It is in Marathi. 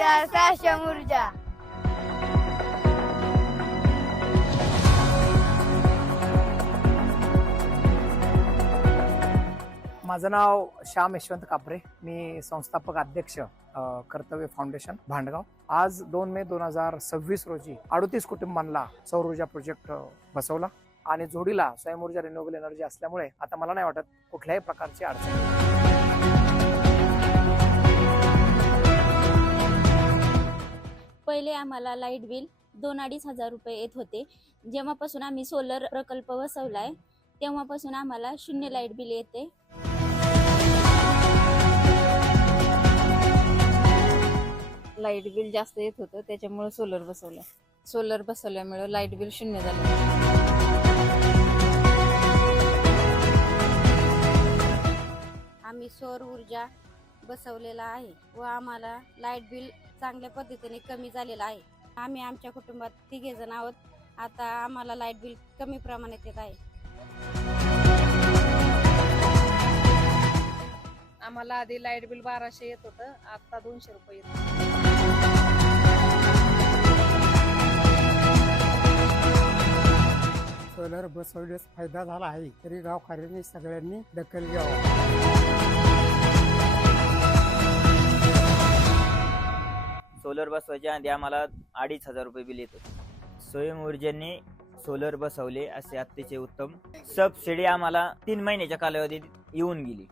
ऊर्जा सक्षम ऊर्जा. माझं नाव श्याम यशवंत कापरे. मी संस्थापक अध्यक्ष कर्तव्य फाउंडेशन भांडगाव. आज 2 मे 2026 रोजी 38 कुटुंबांना सौर ऊर्जा प्रोजेक्ट बसवला आणि जोडीला स्वयंऊर्जा रिन्युएबल एनर्जी असल्यामुळे आता मला नाही वाटत कुठल्याही प्रकारची अडचण. पहिले आम्हाला लाईट बिल 2-2.5 हजार रुपये येत होते. जेव्हापासून आम्ही सोलर प्रकल्प बसवलाय तेव्हापासून आम्हाला 0 लाईट बिल येते. लाईट बिल जास्त येत होतं त्याच्यामुळे सोलर बसवलं. सोलर बसवल्यामुळे लाईट बिल 0 झालं. आम्ही सौर ऊर्जा बसवलेला आहे व आम्हाला लाईट बिल चांगल्या पद्धतीने कमी झालेलं आहे. आम्ही आमच्या कुटुंबात 3 जण आहोत. आता आम्हाला लाईट बिल कमी प्रमाणात येत आहे. आम्हाला आधी लाईट बिल 1200 येत होतं, आता 200 रुपये येत. सोलर बसवल्यास फायदा झाला आहे तरी गावकऱ्यांनी सगळ्यांनी दखल घ्यावी. सोलर बसवायच्या आधी आम्हाला 2,500 रुपये बिल येत होते. स्वयं ऊर्जेने सोलर बसवले असे अतिशय उत्तम. सबसिडी आम्हाला 3 महिन्याच्या कालावधीत येऊन गेली.